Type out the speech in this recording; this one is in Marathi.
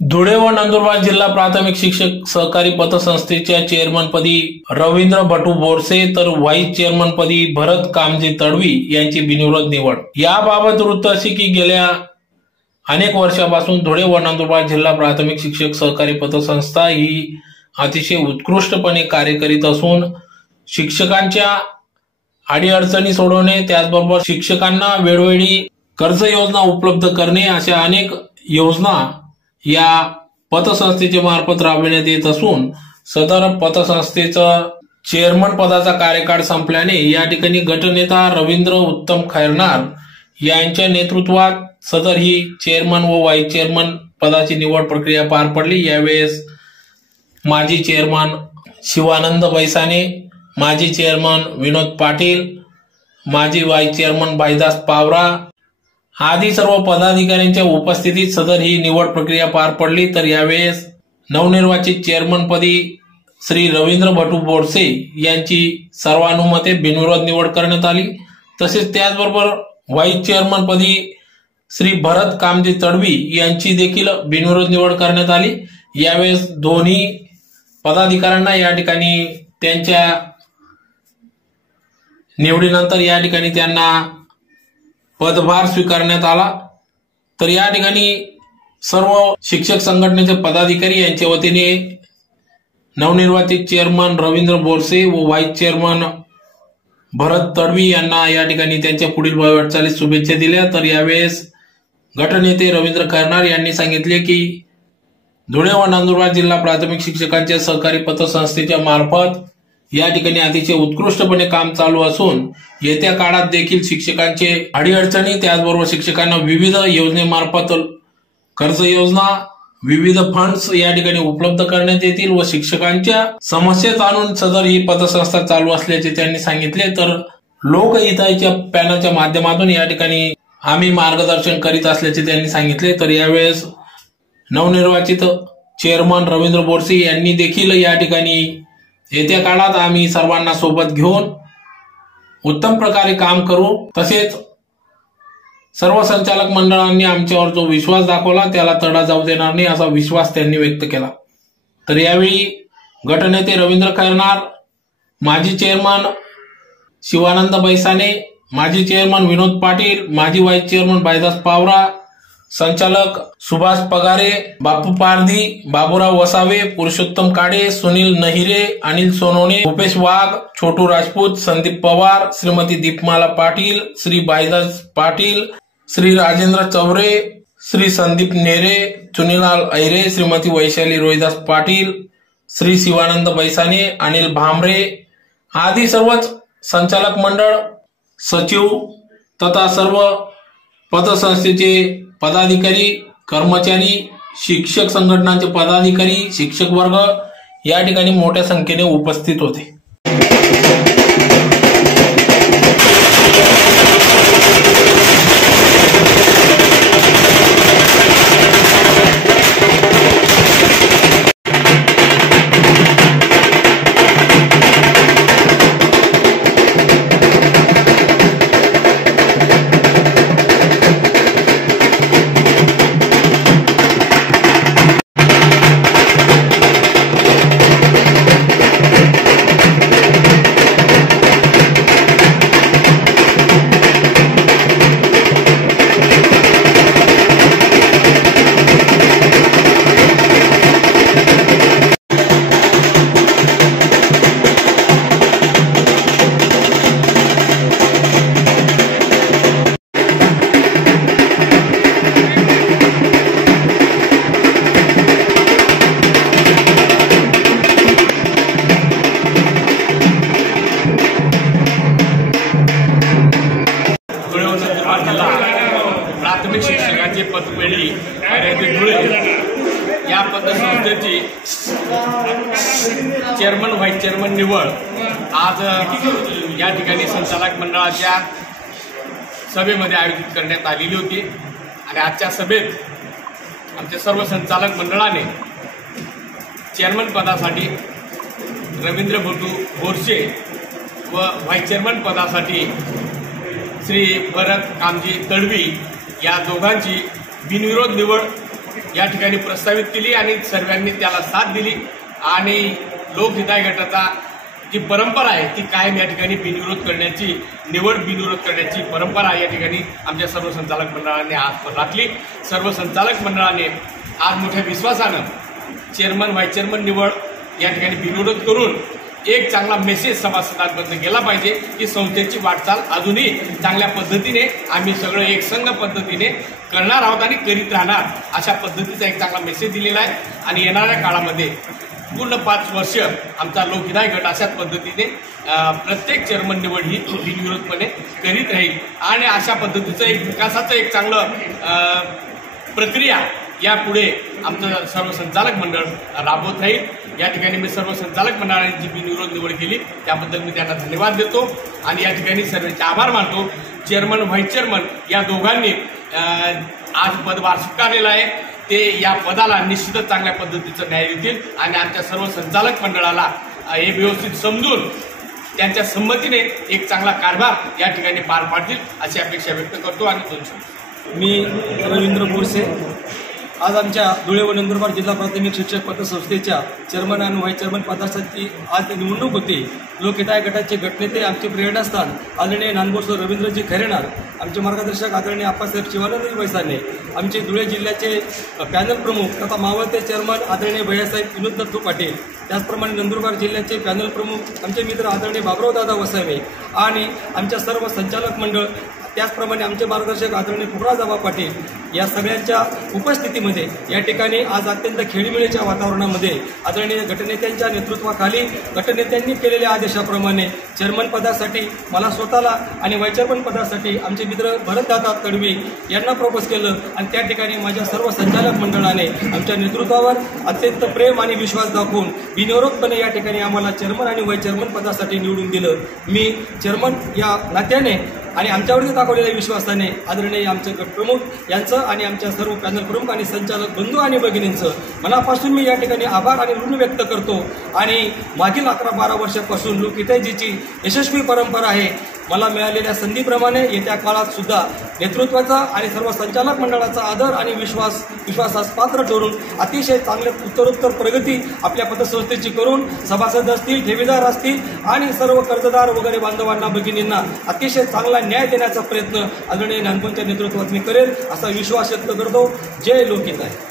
धुळे व नंदुरबार जिल्हा प्राथमिक शिक्षक सहकारी पतसंस्थेच्या चेअरमनपदी रवींद्र भटू बोरसे तर व्हाईस चेअरमनपदी भरत कामजी तडवी यांची बिनविरोध निवड. याबाबत वृत्त अशी की गेल्या अनेक वर्षापासून धुळे व नंदुरबार जिल्हा प्राथमिक शिक्षक सहकारी पतसंस्था ही अतिशय उत्कृष्टपणे कार्य करीत असून शिक्षकांच्या अडीअडचणी सोडवणे त्याचबरोबर शिक्षकांना वेळोवेळी कर्ज योजना उपलब्ध करणे अशा अनेक योजना या पतसंस्थेच्या मार्फत राबविण्यात येत असून सदर पतसंस्थेचं चेअरमन पदाचा कार्यकाळ संपल्याने या ठिकाणी गटनेता रवींद्र उत्तम खैरनार यांच्या नेतृत्वात सदर ही चेअरमन व व्हाईस चेअरमन पदाची निवड प्रक्रिया पार पडली. यावेळेस माजी चेअरमन शिवानंद बैसाने माजी चेअरमन विनोद पाटील माजी व्हाईस चेअरमन भाईदास पावरा आधी सर्व पदाधिकाऱ्यांच्या उपस्थितीत सदर ही निवड प्रक्रिया पार पडली तर यावेळेस नवनिर्वाचित चेअरमनपदी श्री रवींद्र भटू बोरसे यांची सर्वानुमते बिनविरोध निवड करण्यात आली. तसेच त्याचबरोबर व्हाईस चेअरमनपदी श्री भरत कामजी तडवी यांची देखील बिनविरोध निवड करण्यात आली. यावेळेस दोन्ही पदाधिकाऱ्यांना या ठिकाणी त्यांच्या निवडीनंतर या ठिकाणी त्यांना पदभार स्वीकारण्यात आला. तर या ठिकाणी सर्व शिक्षक संघटनेचे पदाधिकारी यांच्या वतीने नवनिर्वाचित चेअरमन रवींद्र बोरसे व व्हाईस चेअरमन भरत तडवी यांना या ठिकाणी त्यांच्या पुढील वाटचालीस शुभेच्छा दिल्या. तर यावेळेस गटनेते रवींद्र कर्नार यांनी सांगितले की धुळे व नंदुरबार जिल्हा प्राथमिक शिक्षकांच्या सहकारी पतसंस्थेच्या मार्फत या ठिकाणी अतिशय उत्कृष्टपणे काम चालू असून येत्या काळात देखील शिक्षकांचे अडीअडचणी त्याचबरोबर शिक्षकांना विविध योजनेमार्फत कर्ज योजना विविध फंड्स या ठिकाणी उपलब्ध करण्यात येतील व शिक्षकांच्या समस्येत आणून सदर ही पतसंस्था चालू असल्याचे त्यांनी सांगितले. तर लोकहिताच्या पॅनलच्या माध्यमातून या ठिकाणी आम्ही मार्गदर्शन करीत असल्याचे त्यांनी सांगितले. तर यावेळेस नवनिर्वाचित चेअरमन रवींद्र बोरसे यांनी देखील या ठिकाणी येत्या काळात आम्ही सर्वांना सोबत घेऊन उत्तम प्रकारे काम करू तसेच सर्व संचालक मंडळांनी आमच्यावर जो विश्वास दाखवला त्याला तडा जाऊ देणार नाही असा विश्वास त्यांनी व्यक्त केला. तर यावेळी गटनेते रवींद्र खैरनार माजी चेअरमन शिवानंद बैसाने माजी चेअरमन विनोद पाटील माजी व्हाईस चेअरमन बायदास पावरा संचालक सुभाष पगारे बापू पारधी बाबूराव वसावे पुरुषोत्तम काडे सुनील नहिरे अनिल सोनोने भूपेश वाघ छोटू राजपूत संदीप पवार श्रीमती दीपमाला पाटील श्री बायदास पाटील श्री राजेंद्र चौरे श्री संदीप नेरे चुनीलाल ऐरे श्रीमती वैशाली रोहिदास पाटील श्री शिवानंद बैसाने अनिल भामरे आदी सर्वच संचालक मंडळ सचिव तथा सर्व पतसंस्थेचे पदाधिकारी कर्मचारी शिक्षक संघटनांचे पदाधिकारी शिक्षक वर्ग या ठिकाणी मोठ्या संख्येने उपस्थित होते. व्हाईस चेअरमन निवड. आज या ठिकाणी संचालक मंडळाच्या सभेमध्ये आयोजित करण्यात आलेली होती. आणि आजच्या सभेत आमच्या सर्व संचालक मंडळाने चेअरमन पदासाठी रवींद्र भटू बोरसे व व्हाईस चेअरमन पदासाठी श्री भरत कामजी तडवी या दोघांची बिनविरोध निवड या ठिकाणी प्रस्तावित केली आणि सर्वांनी त्याला साथ दिली. आणि लोकहिताय गटाचा जी परंपरा आहे ती कायम या ठिकाणी बिनविरोध करण्याची निवड बिनविरोध करण्याची परंपरा या ठिकाणी आमच्या सर्व संचालक मंडळाने आज राखली. सर्व संचालक मंडळाने आज मोठ्या विश्वासानं चेअरमन व्हाईस चेअरमन निवड या ठिकाणी बिनविरोध करून एक चांगला मेसेज सभासदांपर्यंत गेला पाहिजे की संस्थेची वाटचाल अजूनही चांगल्या पद्धतीने आम्ही सगळं एकसंघ पद्धतीने करणार आहोत आणि करीत राहणार अशा पद्धतीचा एक चांगला मेसेज दिलेला आहे. आणि येणाऱ्या काळामध्ये पूर्ण पाच वर्ष आमचा लोकहिताय गट अशाच पद्धतीने प्रत्येक चेअरमन निवड ही बिनविरोधपणे करीत राहील. आणि अशा पद्धतीचं एक विकासाचं एक चांगलं प्रक्रिया यापुढे आमचं सर्व संचालक मंडळ राबवत राहील. या ठिकाणी मी सर्व संचालक मंडळाने जी बिनविरोध निवड केली. त्याबद्दल मी त्यांना धन्यवाद देतो. आणि या ठिकाणी सर्वांचे आभार मानतो. चेअरमन व्हाईस चेअरमन या दोघांनी आज पदभार स्वीकारलेला आहे. ते या पदाला निश्चितच चांगल्या पद्धतीचं न्याय देतील. आणि आमच्या सर्व संचालक मंडळाला हे व्यवस्थित समजून त्यांच्या संमतीने एक चांगला कारभार या ठिकाणी पार पाडतील अशी अपेक्षा व्यक्त करतो आणि दोन मी रवींद्र बोरसे आज आमच्या धुळे व नंदुरबार जिल्हा प्राथमिक शिक्षक पतसंस्थेच्या चेअरमन आणि व्हाईस चेअरमन पदासाठी आज निवडणूक होती. लोकहिताय गटाचे गटनेते आमचे प्रेरणास्थान आदरणीय नानबोसर रवींद्रजी खरेणार आमचे मार्गदर्शक आदरणीय आप्पासाहेब शिवानंद वैसाने आमचे धुळे जिल्ह्याचे पॅनल प्रमुख तथा मावळते चेअरमन आदरणीय भैयासाहेब विनोद दत्तू पाटील त्याचप्रमाणे नंदुरबार जिल्ह्याचे पॅनल प्रमुख आमचे मित्र आदरणीय बाबराव दादा वसावे आणि आमच्या सर्व संचालक मंडळ त्याचप्रमाणे आमचे मार्गदर्शक आदरणीय पुकराजाबा पाटील या सगळ्यांच्या उपस्थितीमध्ये या ठिकाणी आज अत्यंत खेळीमेळीच्या वातावरणामध्ये आदरणीय गटनेत्यांच्या नेतृत्वाखाली गटनेत्यांनी केलेल्या आदेशाप्रमाणे चेअरमन पदासाठी मला स्वतःला आणि व्हाईस पदासाठी आमचे मित्र भरतदादा तडवी यांना प्रपोज केलं आणि त्या ठिकाणी माझ्या सर्व संचालक मंडळाने आमच्या नेतृत्वावर अत्यंत प्रेम आणि विश्वास दाखवून बिनविरोधपणे या ठिकाणी आम्हाला चेअरमन आणि व्हाईस चेअरमन पदासाठी निवडून दिलं. मी चेअरमन या नात्याने आणि आमच्यावरती दाखवलेल्या विश्वासाने आदरणीय आमचे गटप्रमुख यांचं आणि आमच्या सर्व पॅनल प्रमुख आणि संचालक बंधू आणि भगिनींचं मनापासून मी या ठिकाणी आभार आणि ऋण व्यक्त करतो. आणि मागील अकरा बारा वर्षापासून लोकहितजीची यशस्वी परंपरा आहे. मला मिळालेल्या संधीप्रमाणे येत्या काळात सुद्धा नेतृत्वाचा आणि सर्व संचालक मंडळाचा आदर आणि विश्वास विश्वासास पात्र ठरून अतिशय चांगले उत्तरोत्तर प्रगती आपल्या पतसंस्थेची करून सभासद असतील ठेवीदार असतील आणि सर्व कर्जदार वगैरे बांधवांना भगिनींना अतिशय चांगला न्याय देण्याचा प्रयत्न आदरणीय नानपंच्या नेतृत्वात मी करेल असा विश्वास व्यक्त करतो. जय लोकित आहे.